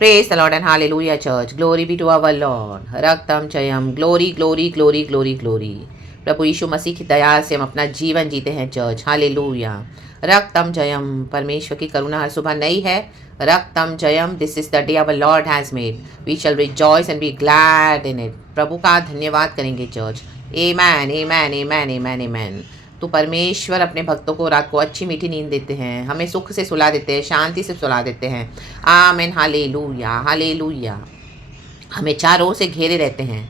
Praise the Lord and hallelujah, church. Glory be to our Lord. रक्तम Jayam. Glory, glory, glory, glory, glory. प्रभु यीशु मसीह की दया से हम अपना जीवन जीते हैं चर्च. हालेलुया. रक्तम जयम. परमेश्वर की करुणा हर सुबह नई है. रक्तम जयम. This is the day our lord has made. We shall rejoice and be glad in it. प्रभु का धन्यवाद करेंगे चर्च. आमेन, आमेन, आमेन, आमेन, आमेन. तो परमेश्वर अपने भक्तों को रात को अच्छी मीठी नींद देते हैं, हमें सुख से सुला देते हैं, शांति से सुला देते हैं. आमीन. Hallelujah, hallelujah. हमें चारों ओर से घेरे रहते हैं.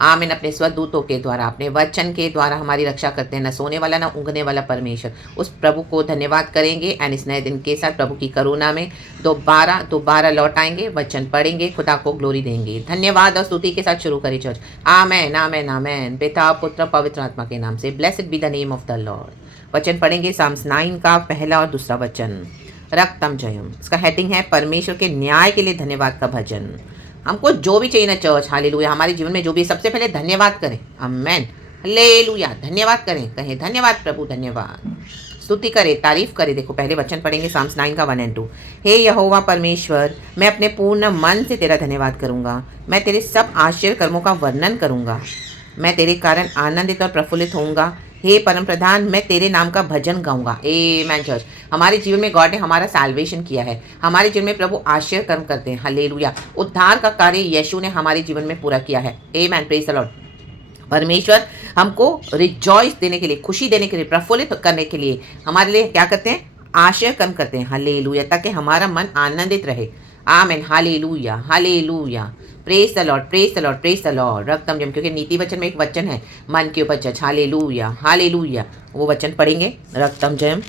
आमीन. अपने स्वदूतों के द्वारा, अपने वचन के द्वारा हमारी रक्षा करते हैं. न सोने वाला न ऊँघने वाला परमेश्वर. उस प्रभु को धन्यवाद करेंगे एंड इस नए दिन के साथ प्रभु की करुणा में दोबारा लौट आएंगे, वचन पढ़ेंगे, खुदा को ग्लोरी देंगे. धन्यवाद और स्तुति के साथ शुरू करें चर्च. आमेन, आमेन, आमेन. पिता, पुत्र, पवित्र आत्मा के नाम से. Blessed be the name of the Lord. वचन पढ़ेंगे साम्स 9 का पहला और दूसरा वचन. रक्तम जयम. इसका हेडिंग है परमेश्वर के न्याय के लिए धन्यवाद का भजन. हमको जो भी चाहिए ना चर्च, हालेलुया, हमारे जीवन में जो भी, सबसे पहले धन्यवाद करें. आमेन. हालेलुया. धन्यवाद करें. कहें धन्यवाद प्रभु, धन्यवाद. स्तुति करें, तारीफ करें. देखो पहले वचन पढ़ेंगे साम्स 9 का 1 और 2. हे यहोवा परमेश्वर, मैं अपने पूर्ण मन से तेरा धन्यवाद करूँगा. मैं तेरे सब आश्चर्य कर्मों का वर्णन करूँगा. मैं तेरे कारण आनंदित और प्रफुल्लित होऊंगा. हे परम प्रधान, मैं तेरे नाम का भजन गाऊंगा. आमेन चर्च. हमारे जीवन में गॉड ने हमारा सैल्वेशन किया है. हमारे जीवन में प्रभु आश्चर्य कर्म करते हैं. हालेलुया. उद्धार का कार्य यीशु ने हमारे जीवन में पूरा किया है. आमेन. Praise the lord. परमेश्वर हमको रिजॉइस देने के लिए, खुशी देने के लिए, प्रफुल्लित करने के लिए हमारे लिए क्या करते हैं? आश्चर्य कर्म करते हैं. हालेलुया. ताकि हमारा मन आनंदित रहे. Amen. Hallelujah, hallelujah. Praise the lord, praise the lord, praise the Lord. रक्तम जयम, क्योंकि नीति वचन में एक वचन है मन के ऊपर चर्च. Hallelujah, hallelujah. वो वचन पढ़ेंगे. रक्तम जयम.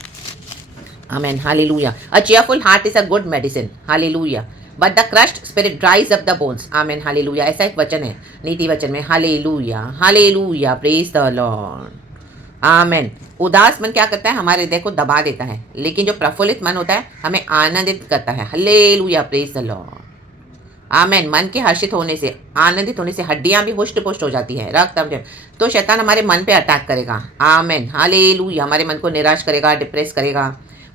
आमेन. हालेलुया. A cheerful heart is a good medicine. हालेलुया. But the crushed spirit dries up the bones. आमेन. हालेलुया. ऐसा एक वचन है नीति वचन में. हालेलुया, हालेलुया. Praise the Lord. आमेन. उदास मन क्या करता है? हमारे हृदय को दबा देता है. लेकिन जो प्रफुल्लित मन होता है हमें आनंदित करता है. हालेलुया. Praise the Lord. आमेन. मन के हर्षित होने से, आनंदित होने से हड्डियां भी हुष्ट पुष्ट हो जाती है. रक्त तो शैतान हमारे मन पे अटैक करेगा. आमेन. हालेलुया. हमारे मन को निराश करेगा, डिप्रेस करेगा,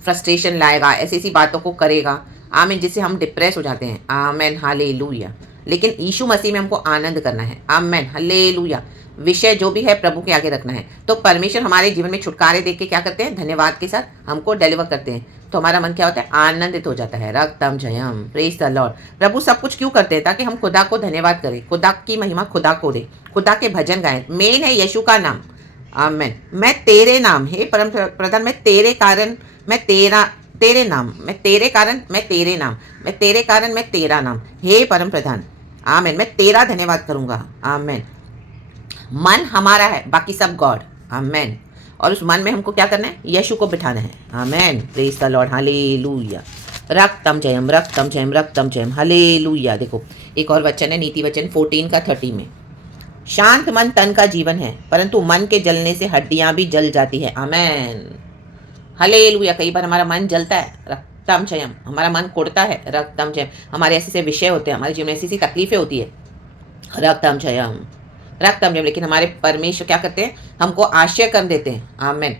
फ्रस्ट्रेशन लाएगा, ऐसी ऐसी बातों को करेगा. आमीन. जिससे हम डिप्रेस हो जाते हैं. आमेन. हालेलुया. लेकिन यीशु मसीह में हमको आनंद करना है. आमेन. हालेलुया. विषय जो भी है प्रभु के आगे रखना है. तो परमेश्वर हमारे जीवन में छुटकारे देख के क्या करते हैं? धन्यवाद के साथ हमको डिलीवर करते हैं. तो हमारा मन क्या होता है? आनंदित हो जाता है. रक्तम जयम. Praise the Lord. प्रभु सब कुछ क्यों करते हैं? ताकि हम खुदा को धन्यवाद करें, खुदा की महिमा खुदा को दे, खुदा के भजन गाएं. मेन है यीशु का नाम. आमेन. मैं तेरे नाम, हे परम प्रधान, मैं तेरे कारण, मैं तेरे नाम, मैं तेरे कारण, मैं तेरे नाम, मैं तेरे कारण, मैं तेरा नाम, हे परम प्रधान. आमेन. मैं तेरा धन्यवाद करूंगा. आमेन. मन हमारा है, बाकी सब गॉड. आमेन. और उस मन में हमको क्या करना है? यीशु को बिठाना है. आमेन. Praise the Lord. हालेलुया. रक्तम जयम, रक्तम जयम, रक्तम जयम. हालेलुया. देखो एक और वचन है नीति वचन 14 का 30 में. शांत मन तन का जीवन है, परंतु मन के जलने से हड्डियां भी जल जाती है. आमेन. हालेलुया. कई बार हमारा मन जलता है. रक्तम जयम. हमारा मन कुड़ता है. रक्तम जयम. हमारे ऐसे विषय होते हैं, हमारे जीवन में ऐसी ऐसी तकलीफें होती है. रक्तम जयम, रक्तम जयम. लेकिन हमारे परमेश्वर क्या करते हैं? हमको आश्चर्य कर देते हैं. आमेन.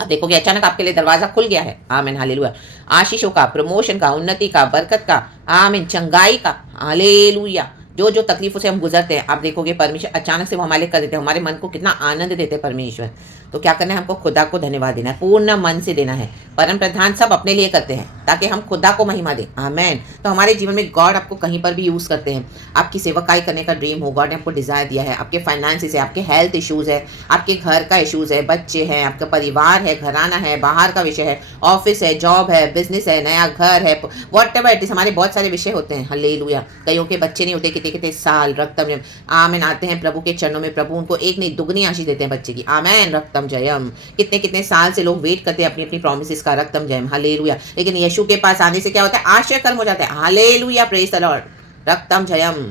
अब देखोगे अचानक आपके लिए दरवाजा खुल गया है. आमीन. हालेलुया. आशीषों का, प्रमोशन का, उन्नति का, बरकत का. आमीन. चंगाई का. हालेलुया. जो जो तकलीफों से हम गुजरते हैं, आप देखोगे परमेश्वर अचानक से वो हमारे कर देते हैं. हमारे मन को कितना आनंद देते हैं परमेश्वर. तो क्या करना है? हमको खुदा को धन्यवाद देना है, पूर्ण मन से देना है. परम प्रधान सब अपने लिए करते हैं ताकि हम खुदा को महिमा दें. आमेन. तो हमारे जीवन में गॉड आपको कहीं पर भी यूज़ करते हैं. आपकी सेवकाई करने का ड्रीम हो, गॉड ने आपको डिज़ायर दिया है. आपके फाइनेंसिस है, आपके हेल्थ इश्यूज़ है, आपके घर का इश्यूज़ है, बच्चे हैं, आपका परिवार है, घराना है, बाहर का विषय है, ऑफिस है, जॉब है, बिजनेस है, नया घर है, वॉट एवर इट इज. हमारे बहुत सारे विषय होते हैं. हालेलुया. कईयों के बच्चे नहीं होते कितने कितने साल. रक्तम जयम. आमेन. आते हैं प्रभु के चरणों में, प्रभु उनको एक नहीं दुगनी आशीष देते हैं बच्चे की. आमेन. रक्तम जयम. कितने कितने साल से लोग वेट करते हैं अपनी अपनी प्रॉमिसेस का. रक्तम जयम. हालेलुया. लेकिन यीशु के पास आने से क्या होता है? आश्चर्य कर्म हो जाता है. हालेलुया. Praise the Lord. रक्तम जयम.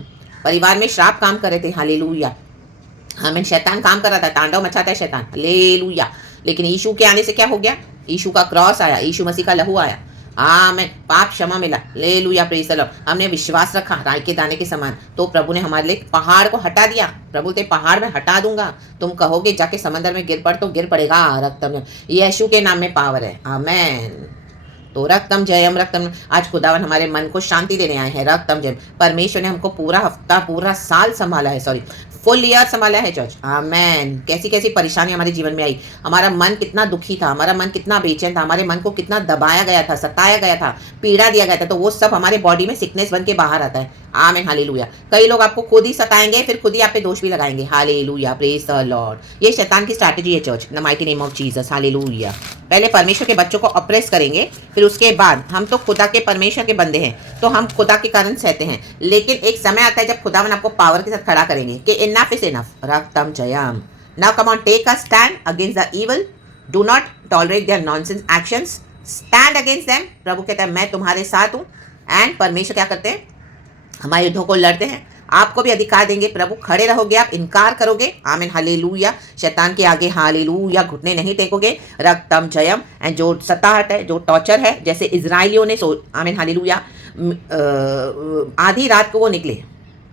परिवार में श्राप काम कर रहे थे. हालेलुया. आमीन. शैतान काम कर रहा था, तांडव मचाता है शैतान. हालेलुया. लेकिन यीशु के आने से क्या हो गया? यीशु का क्रॉस आया, यीशु मसीह का लहू आया. आमीन. पाप क्षमा मिला. हालेलुया. Praise the Lord. हमने विश्वास रखा राई के दाने के समान, तो प्रभु ने हमारे लिए पहाड़ को हटा दिया. प्रभु ते पहाड़ में हटा दूंगा. तुम कहोगे जाके समंदर में गिर पड़, तो गिर पड़ेगा. रक्तम. यीशु के नाम में पावर है. आमीन. तो रक्तम जयम रक्तम, आज खुदावन हमारे मन को शांति देने आए हैं। रक्तम जयम, परमेश्वर ने हमको पूरा हफ्ता पूरा साल संभाला है, सॉरी फुल ईयर संभाला है चर्च। आमेन। कैसी कैसी परेशानी हमारे जीवन में आई, हमारा मन कितना दुखी था, हमारा मन कितना बेचैन था, हमारे मन को कितना दबाया गया था, सताया गया था, पीड़ा दिया गया था, तो वो सब हमारे बॉडी में सिकनेस बन के बाहर आता है। आमेन, हालेलुया। कई लोग आपको खुद ही सताएंगे, फिर खुद ही आप पे दोष भी लगाएंगे। Hallelujah, praise the Lord. ये शैतान की स्ट्रैटेजी है church, in the mighty name of Jesus. Hallelujah. पहले परमेश्वर के बच्चों को अप्रेस करेंगे, फिर उसके बाद हम तो खुदा के परमेश्वर के बंदे हैं, तो हम खुदा के कारण सहते हैं, लेकिन एक समय आता है जब खुदावन आपको पावर के साथ खड़ा करेंगे कि इनफ इज इनफ। रक्तम जयम। Now come on, take a stand against the evil, do not tolerate their nonsense actions, stand against them. प्रभु कहता है मैं तुम्हारे साथ हूँ। एंड परमेश्वर क्या करते हैं, हमारे युद्धों को लड़ते हैं। आपको भी अधिकार देंगे प्रभु, खड़े रहोगे, आप इनकार करोगे। आमीन, हालेलुया। शैतान के आगे हालेलुया घुटने नहीं टेकोगे। रक्तम जयम। एंड जो सताहट है, जो टॉर्चर है, जैसे इजराइलियों ने आमीन हालेलुया, आधी रात को वो निकले,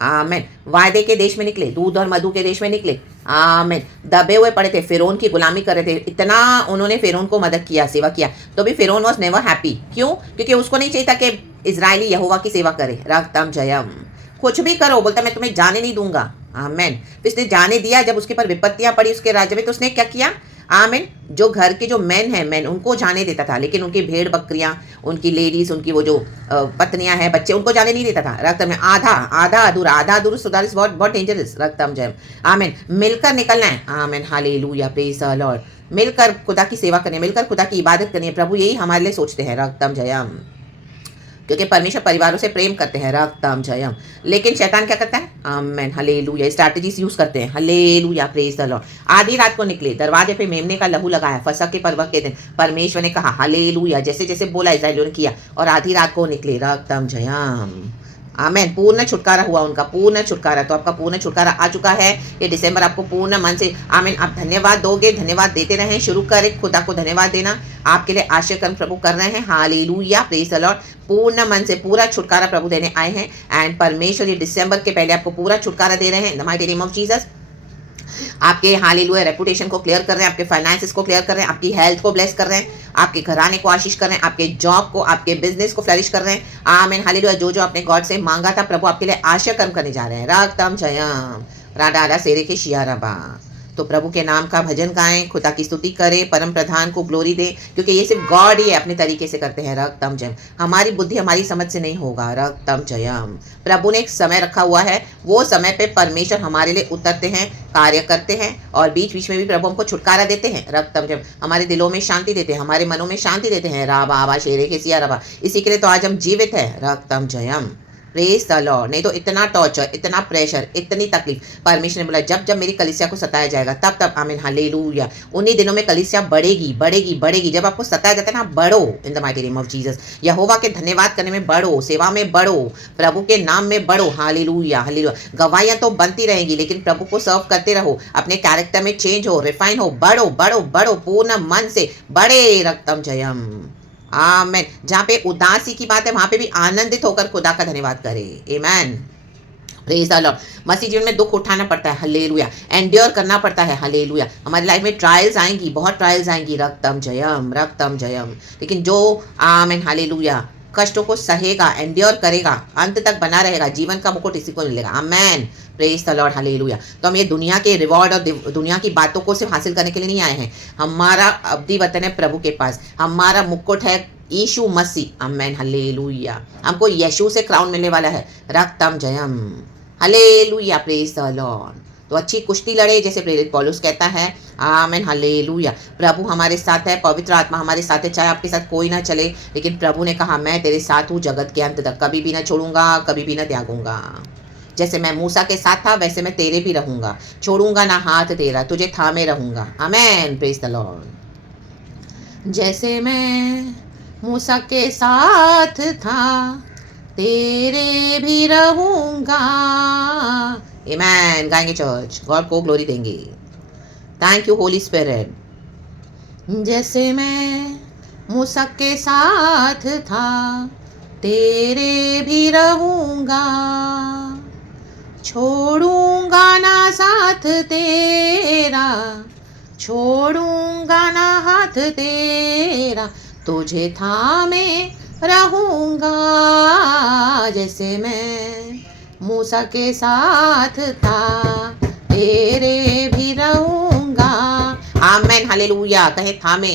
आमीन, वायदे के देश में निकले, दूध और मधु के देश में निकले, आमीन, दबे हुए पड़े थे, फिरौन की गुलामी कर रहे थे, इतना उन्होंने फिरौन को मदद किया, सेवा किया, तो भी फिरौन वॉज नेवर हैप्पी। क्यों? क्योंकि उसको नहीं चाहिए था कि इजराइली यहोवा की सेवा करे। रक्तम जयम। कुछ भी करो, बोलता मैं तुम्हें जाने नहीं दूंगा। आमीन। इसने जाने दिया, जब उसके पर विपत्तियां पड़ी उसके राज्य में, तो उसने क्या किया? आमीन। जो घर के जो मैन हैं, मैन, उनको जाने देता था, लेकिन उनकी भेड़ बकरियां, उनकी लेडीज, उनकी वो जो पत्नियां हैं, बच्चे, उनको जाने नहीं देता था। रक्तम में आधा आधा अधूरा, आधा अधूरा, so that is what dangerous. रक्तम जयम। आमीन। मिलकर निकलना है। आमीन, हालेलुया, प्रेज द लॉर्ड। मिलकर खुदा की सेवा करनी है, मिलकर खुदा की इबादत करनी है। प्रभु यही हमारे लिए सोचते हैं। रक्तम जयम। क्योंकि परमेश्वर परिवारों से प्रेम करते हैं। रक्तम जयम। लेकिन शैतान क्या करता है? आमेन, हालेलुया, स्ट्रैटेजीज यूज करते हैं। Hallelujah, praise the Lord. आधी रात को निकले, दरवाजे पे मेमने का लहू लगाया, फसह के पर्व के दिन परमेश्वर ने कहा हालेलुया, जैसे जैसे बोला इस्राएलियों ने किया, और आधी रात को निकले। रक्तम जयम। आमेन। पूर्ण छुटकारा हुआ उनका, पूर्ण छुटकारा। तो आपका पूर्ण छुटकारा आ चुका है। ये दिसंबर आपको पूर्ण मन से, आमीन, आप धन्यवाद दोगे, धन्यवाद देते रहें। शुरू करें खुदा को धन्यवाद देना। आपके लिए आश्चर्य कर्म प्रभु कर रहे हैं। Hallelujah, praise the Lord. पूर्ण मन से पूरा छुटकारा प्रभु देने आए हैं। एंड परमेश्वर ये दिसंबर के पहले आपको पूरा छुटकारा दे रहे हैं, इन the mighty name of Jesus. आपके हालेलुया रेपुटेशन को क्लियर कर रहे हैं, आपके फाइनेंसेस को क्लियर कर रहे हैं, आपकी हेल्थ को ब्लेस कर रहे हैं, आपके घराने को आशीष कर रहे हैं, आपके जॉब को, आपके बिजनेस को फ्लरिश कर रहे हैं। आमीन, हालेलुया। जो जो आपने गॉड से मांगा था, प्रभु आपके लिए आशा कर्म करने जा रहे हैं। रक्तम जयम। राडा सेरे के शियाराबा। तो प्रभु के नाम का भजन गाएं, खुदा की स्तुति करें, परम प्रधान को ग्लोरी दें, क्योंकि ये सिर्फ गॉड ही अपने तरीके से करते हैं। रक्तम जयम। हमारी बुद्धि हमारी समझ से नहीं होगा। रक्तम जयम। प्रभु ने एक समय रखा हुआ है, वो समय पे परमेश्वर हमारे लिए उतरते हैं, कार्य करते हैं, और बीच बीच में भी प्रभु हमको छुटकारा देते हैं। रक्तम जयम। हमारे दिलों में शांति देते हैं, हमारे मनों में शांति देते हैं। राबा आबा शेरे के सिया रबा। इसी के लिए तो आज हम जीवित हैं। रक्तम जयम। Praise the Lord. नहीं तो इतना टॉर्चर, इतना प्रेशर, इतनी तकलीफ। परमेश्वर ने बोला जब जब मेरी कलीसिया को सताया जाएगा, तब तब, आमीन, हालेलुया, उन्हीं दिनों में कलीसिया बढ़ेगी, बढ़ेगी, बढ़ेगी। जब आपको सताया जाता है ना, बढ़ो in the mighty name of Jesus. यहोवा के धन्यवाद करने में बढ़ो, सेवा में बढ़ो, प्रभु के नाम में बढ़ो। Hallelujah, hallelujah. गवाहियां तो बनती रहेंगी, लेकिन प्रभु को सर्व करते रहो, अपने कैरेक्टर में चेंज हो, रिफाइन हो, बढ़ो, बढ़ो, बढ़ो, पूर्ण मन से बड़े। रक्तम जयम। आमेन। जहाँ पे उदासी की बात है, वहां पे भी आनंदित होकर खुदा का धन्यवाद करें। आमेन, प्रेज द लॉर्ड। मसीह जीवन में दुख उठाना पड़ता है। हालेलुया। एंड्योर करना पड़ता है। हालेलुया। हमारी लाइफ में ट्रायल्स आएंगी, बहुत ट्रायल्स आएंगी। रक्तम जयम, रक्तम जयम। लेकिन जो, आमेन, हालेलुया, कष्टों को सहेगा, एंड्योर करेगा, अंत तक बना रहेगा, जीवन का मुकुट इसी को मिलेगा। आमेन, प्रेज द लॉर्ड, हालेलुया। तो हम ये दुनिया के रिवॉर्ड और दुनिया की बातों को सिर्फ हासिल करने के लिए नहीं आए हैं। हमारा अब्दी वतन है प्रभु के पास, हमारा मुकुट है यीशु मसीह। आमेन, हालेलुया। हमको यीशु से क्राउन मिलने वाला है। रक्तम जयम। हालेलुया, प्रेज द लॉर्ड। तो अच्छी कुश्ती लड़े, जैसे प्रेरित पौलुस कहता है। आमेन, हालेलुया। प्रभु हमारे साथ है, पवित्र आत्मा हमारे साथ है, चाहे आपके साथ कोई ना चले, लेकिन प्रभु ने कहा मैं तेरे साथ हूँ जगत के अंत तक, कभी भी ना छोड़ूंगा, कभी भी ना त्यागूंगा। जैसे मैं मूसा के साथ था, वैसे मैं तेरे भी रहूंगा, छोड़ूंगा ना हाथ तेरा, तुझे थामे रहूंगा। आमेन, प्रेज द लॉर्ड। जैसे मैं मूसा के साथ था, तेरे भी रहूंगा। आमेन। गाएंगे चर्च, गॉड को ग्लोरी देंगे। Thank you Holy spirit. जैसे मैं मूसा के साथ था, तेरे भी रहूंगा, छोड़ूंगा ना साथ तेरा, छोड़ूंगा ना हाथ तेरा, तुझे थामे रहूँगा जैसे मैं मूसा के साथ था, तेरे भी रहूँगा। Amen hallelujah. कहे थामे।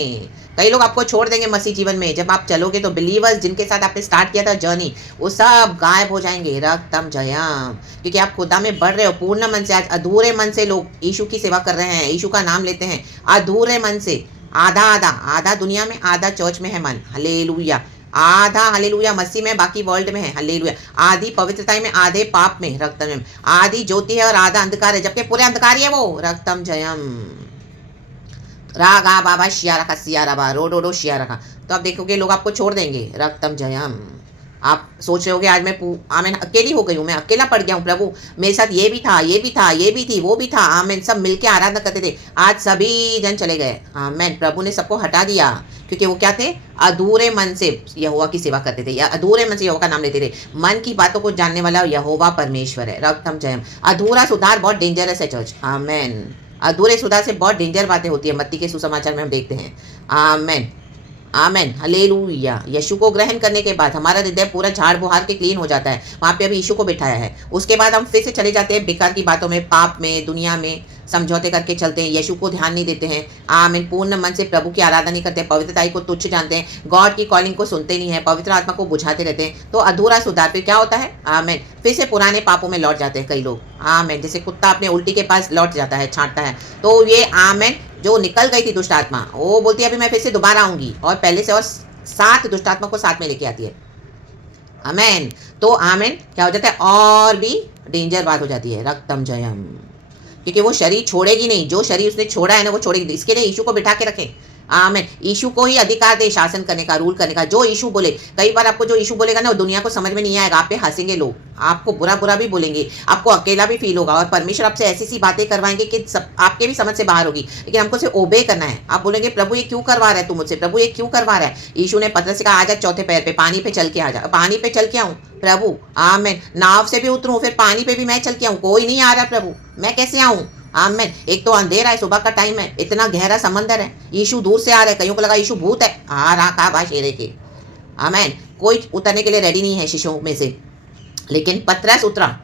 कई लोग आपको छोड़ देंगे मसीह जीवन में, जब आप चलोगे तो बिलीवर्स जिनके साथ आपने स्टार्ट किया था जर्नी, वो सब गायब हो जाएंगे। रक्तम जयम। क्योंकि आप खुदा में बढ़ रहे हो पूर्ण मन से। आज अधूरे मन से लोग यीशु की सेवा कर रहे हैं, यीशु का नाम लेते हैं अधूरे मन से। आधा आधा आधा दुनिया में, आधा चर्च में है मन। हलेलुया। आधा हलेलुया मसीह में, बाकी वर्ल्ड में है। हलेलुया। आधी पवित्रता में, आधे पाप में। रक्तम जयम। आधी ज्योति है और आधा अंधकार है, जबकि पूरे अंधकार ही है वो। रक्तम जयम। रागा बाबा शिया रखा सिया रबा रो डो शिया रखा। तो आप देखोगे लोग आपको छोड़ देंगे। रक्तम जयम। आप सोच रहे होगे आज मैं अकेली हो गई हूँ, मैं अकेला पड़ गया हूँ प्रभु, मेरे साथ ये भी था, ये भी था, ये भी थी, वो भी था। आमेन। सब मिलके आराधना करते थे, आज सभी जन चले गए। आमेन। प्रभु ने सबको हटा दिया, क्योंकि वो क्या थे? अधूरे मन से यहोवा की सेवा करते थे, या अधूरे मन से यहोवा का नाम लेते थे। मन की बातों को जानने वाला यहोवा परमेश्वर है। रक्तम जयम। अधूरा सुधार बहुत डेंजरस है चर्च। आमेन। अधूरे सुधार से बहुत डेंजर बातें होती है, मत्ती के सुसमाचार में हम देखते हैं। आमेन। Amen hallelujah. यीशु को ग्रहण करने के बाद हमारा हृदय पूरा झाड़ बुहार के क्लीन हो जाता है। वहाँ पे अभी यीशु को बिठाया है। उसके बाद हम फिर से चले जाते हैं बेकार की बातों में, पाप में, दुनिया में समझौते करके चलते हैं, यीशु को ध्यान नहीं देते हैं। आमीन। पूर्ण मन से प्रभु की आराधना नहीं करते हैं, पवित्रताई को तुच्छ जानते हैं, गॉड की कॉलिंग को सुनते नहीं है, पवित्र आत्मा को बुझाते रहते हैं। तो अधूरा सुधार फिर क्या होता है? आमीन। फिर से पुराने पापों में लौट जाते हैं कई लोग। आमीन। जैसे कुत्ता अपने उल्टी के पास लौट जाता है, छांटता है। तो ये आमीन जो निकल गई थी दुष्ट आत्मा, वो बोलती है अभी मैं फिर से दोबारा आऊंगी, और पहले से और 7 दुष्ट आत्मा को साथ में लेके आती है। आमीन। तो आमीन क्या हो जाता है? और भी डेंजर बात हो जाती है। रक्तम जयम। क्योंकि वो शरीर छोड़ेगी नहीं, जो शरीर उसने छोड़ा है ना वो छोड़ेगी। इसके लिए यीशु को बिठा के रखें। आमीन। यीशु को ही अधिकार दे शासन करने का, रूल करने का। जो यीशु बोले, कई बार आपको जो यीशु बोलेगा ना वो दुनिया को समझ में नहीं आएगा, आप पे हंसेंगे लोग, आपको बुरा बुरा भी बोलेंगे, आपको अकेला भी फील होगा, और परमेश्वर आपसे ऐसी सी बातें करवाएंगे कि सब आपके भी समझ से बाहर होगी। लेकिन हमको सिर्फ ओबे करना है। आप बोलेंगे प्रभु ये क्यों करवा रहा है तू मुझसे, प्रभु ये क्यों करवा रहा है? यीशु ने पतरस से कहा आ जा चौथे पैर पे, पानी पे चल के आ जा। पानी पे चल के आऊँ प्रभु? आमीन। नाव से भी उतरूं, फिर पानी पे भी मैं चल के आऊँ? कोई नहीं आ रहा प्रभु, मैं कैसे आऊँ? आमीन। एक तो अंधेरा है, सुबह का टाइम है, इतना गहरा समंदर है, यीशु दूर से आ रहा है, कईयों को लगा यीशु भूत है। आ रहा का बा शेरे के। आमीन। कोई उतरने के लिए रेडी नहीं है शिष्यों में से, लेकिन पतरस उतरा।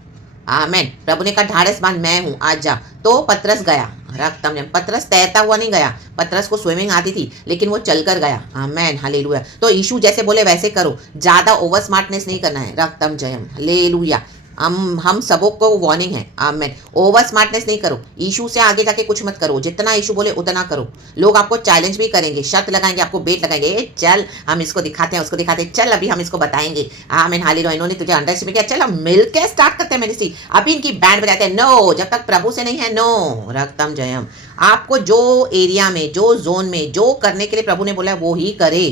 आमीन। प्रभु ने कहा ढाढ़स बांध, मैं हूं, आज जा। तो पतरस गया। रक्तम जयम। पतरस तैरता हुआ नहीं गया, पतरस को स्विमिंग आती थी, लेकिन वो चलकर गया। आमीन हालेलुया। तो यीशु जैसे बोले वैसे करो, ज्यादा ओवर स्मार्टनेस नहीं करना है। रक्तम जयम हालेलुया। हम सबों को वार्निंग है। आमीन। ओवर स्मार्टनेस नहीं करो, यीशु से आगे जाके कुछ मत करो, जितना यीशु बोले उतना करो। लोग आपको चैलेंज भी करेंगे, शर्त लगाएंगे, आपको बेट लगाएंगे, चल हम इसको दिखाते हैं, उसको दिखाते हैं, चल अभी हम इसको बताएंगे। आमीन हालेलुया। इन्होंने तुझे अंडरस्टैंड किया, चल हम मिलकर स्टार्ट करते हैं मिनिस्ट्री। अभी इनकी बैंड बजाते हैं। नो, जब तक प्रभु से नहीं है, नो। रक्तम जयम। आपको जो एरिया में, जो जोन में, जो करने के लिए प्रभु ने बोला है वो ही करे।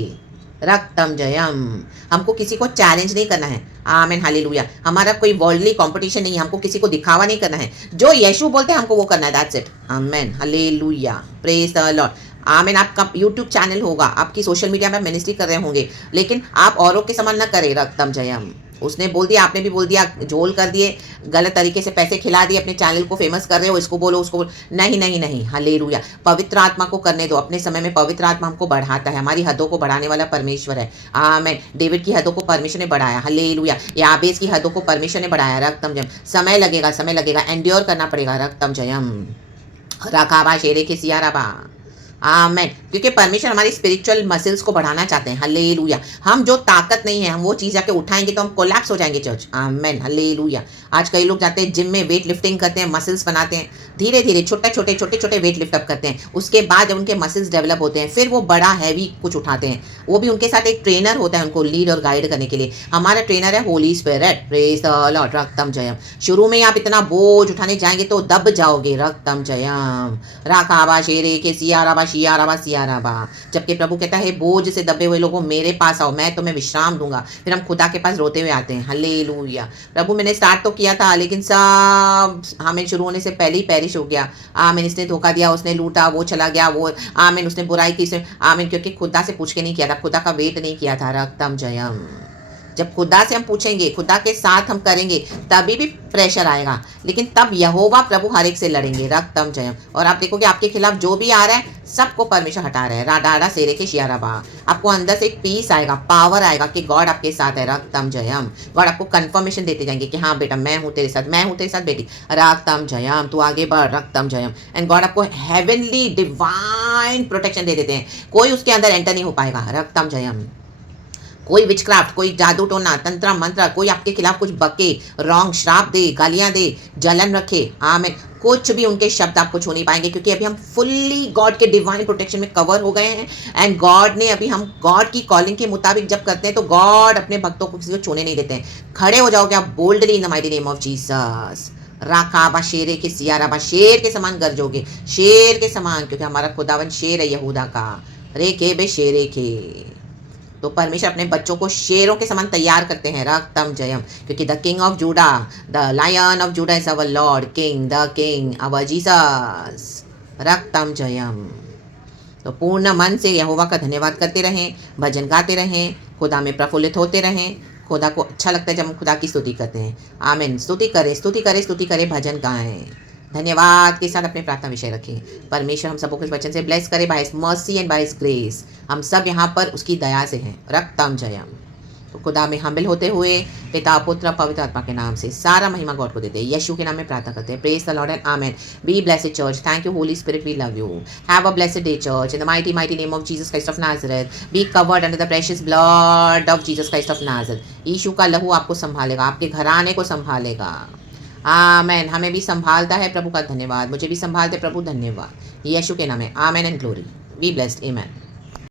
रक्तम जयम। हमको किसी को चैलेंज नहीं करना है। आमीन हालेलुया। हमारा कोई वर्ल्डली कंपटीशन नहीं है, हमको किसी को दिखावा नहीं करना है। जो यीशु बोलते हैं हमको वो करना है, दैट्स इट। आमीन हालेलुया। Praise the Lord. आमीन। आपका यूट्यूब चैनल होगा, आपकी सोशल मीडिया में मिनिस्ट्री कर रहे होंगे, लेकिन आप औरों के समान न करें। रक्तम जयम। उसने बोल दिया, आपने भी बोल दिया, झोल कर दिए, गलत तरीके से पैसे खिला दिए, अपने चैनल को फेमस कर रहे हो, इसको बोलो उसको बोलो। नहीं नहीं नहीं, हालेलुया। पवित्र आत्मा को करने दो। अपने समय में पवित्र आत्मा हमको बढ़ाता है, हमारी हदों को बढ़ाने वाला परमेश्वर है। आमीन। डेविड की हदों को परमेश्वर ने बढ़ाया। हालेलुया। याबेस की हदों को परमेश्वर ने बढ़ाया। रक्तम जयम। समय लगेगा, समय लगेगा, एंड्योर करना पड़ेगा। रक्तम जयम। रखाबा शेरे के सियाराबा। आमीन। क्योंकि परमेश्वर हमारी स्पिरिचुअल मसल्स को बढ़ाना चाहते हैं। हालेलुया। हम जो ताकत नहीं है, हम वो चीज़ जाके उठाएंगे तो हम कोलैप्स हो जाएंगे चर्च। आमीन हालेलुया। आज कई लोग जाते हैं जिम में, वेट लिफ्टिंग करते हैं, मसल्स बनाते हैं, धीरे धीरे छोटे छोटे वेट लिफ्ट अप करते हैं। उसके बाद जब उनके मसल्स डेवलप होते हैं, फिर वो बड़ा हैवी कुछ उठाते हैं। वो भी उनके साथ एक ट्रेनर होता है उनको लीड और गाइड करने के लिए। हमारा ट्रेनर है Holy Spirit. Praise the Lord. रक्तम जयम। शुरू में आप इतना बोझ उठाने जाएंगे तो दब जाओगे। रक्तम जयम। राकाबा शेरे के सियाराबा शियाराबा सियाराबा। जबकि प्रभु कहता है बोझ से दबे हुए लोगों मेरे पास आओ, मैं तुम्हें विश्राम दूंगा। फिर हम खुदा के पास रोते हुए आते हैं। हालेलुया। प्रभु मैंने स्टार्ट तो किया था, लेकिन सब हमें शुरू होने से पहले ही पेरिश हो गया। आमीन। इसने धोखा दिया, उसने लूटा, वो चला गया, वो आमीन, उसने बुराई की से। आमीन। क्योंकि खुदा से पूछ के नहीं किया था, खुदा का वेट नहीं किया था। रक्तम जयम। जब खुदा से हम पूछेंगे, खुदा के साथ हम करेंगे, तभी भी प्रेशर आएगा, लेकिन तब यहोवा प्रभु हर एक से लड़ेंगे। रक्तम जयम। और आप देखोगे आपके खिलाफ जो भी आ रहा है सबको परमेश्वर हटा रहा है। राडाडा सेरे के शियाराबा। आपको अंदर से एक पीस आएगा, पावर आएगा कि गॉड आपके साथ है। रक्तम जयम। गॉड आपको कंफर्मेशन देते जाएंगे कि हाँ बेटा मैं हूँ तेरे साथ, मैं हूँ तेरे साथ बेटी। रक्तम जयम। तू आगे बढ़। रक्तम जयम। एंड गॉड आपको हेवनली डिवाइन प्रोटेक्शन दे देते हैं, कोई उसके अंदर एंटर नहीं हो पाएगा। रक्तम जयम। कोई विचक्राफ्ट, कोई जादू टोना, तंत्र मंत्र, कोई आपके खिलाफ कुछ बके, रॉन्ग श्राप दे, गालियां दे, जलन रखे, आमेन, कुछ भी उनके शब्द आपको छू नहीं पाएंगे, क्योंकि अभी हम फुल्ली गॉड के डिवाइन प्रोटेक्शन में कवर हो गए हैं। एंड गॉड ने अभी हम गॉड की कॉलिंग के मुताबिक जब करते हैं तो गॉड अपने भक्तों को किसी को छूने नहीं देते हैं। खड़े हो जाओगे आप boldly in the mighty name of Jesus. राकाबा शेरे के सियाराबा, शेर के समान गरजोगे, शेर के समान, क्योंकि हमारा खुदावन शेर है यहूदा का। रे के बे शेरे के। तो परमेश्वर अपने बच्चों को शेरों के समान तैयार करते हैं। रक्तम जयम। क्योंकि the King of Judah, the lion of Judah is our Lord King, the King our Jesus. रक्तम जयम। तो पूर्ण मन से यहोवा का धन्यवाद करते रहें, भजन गाते रहें, खुदा में प्रफुल्लित होते रहें। खुदा को अच्छा लगता है जब हम खुदा की स्तुति करते हैं। आमीन। स्तुति करें, स्तुति करें, स्तुति करें, भजन गाएं, धन्यवाद के साथ अपने प्रार्थना विषय रखें। परमेश्वर हम सबको इस वचन से ब्लेस करे by his mercy and by his grace. हम सब यहाँ पर उसकी दया से हैं। रक्तम जयम। तो खुदा में हम्बल होते हुए पिता पुत्र पवित्र आत्मा के नाम से सारा महिमा गॉड को देते हैं। यीशु के नाम में प्रार्थना करते हैं। प्रेज द लॉर्ड एंड आमेन। Be blessed church. Thank you Holy Spirit, we love you. Have a blessed day church. In the mighty mighty name of Jesus Christ of Nazareth, be covered under the precious blood of Jesus Christ of Nazareth. यीशु का लहू आपको संभालेगा, आपके घराने को संभालेगा। आमेन। हमें भी संभालता है प्रभु का धन्यवाद, मुझे भी संभालते प्रभु धन्यवाद। यीशु के नाम में आमेन and glory. Be blessed. Amen.